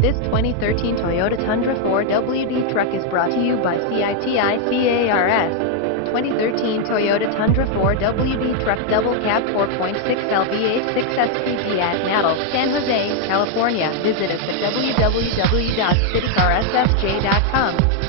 This 2013 Toyota Tundra 4WD truck is brought to you by CITICARS. 2013 Toyota Tundra 4WD truck double cab 4.6 LV8 6SPG at Natl, San Jose, California. Visit us at www.citicarsfj.com.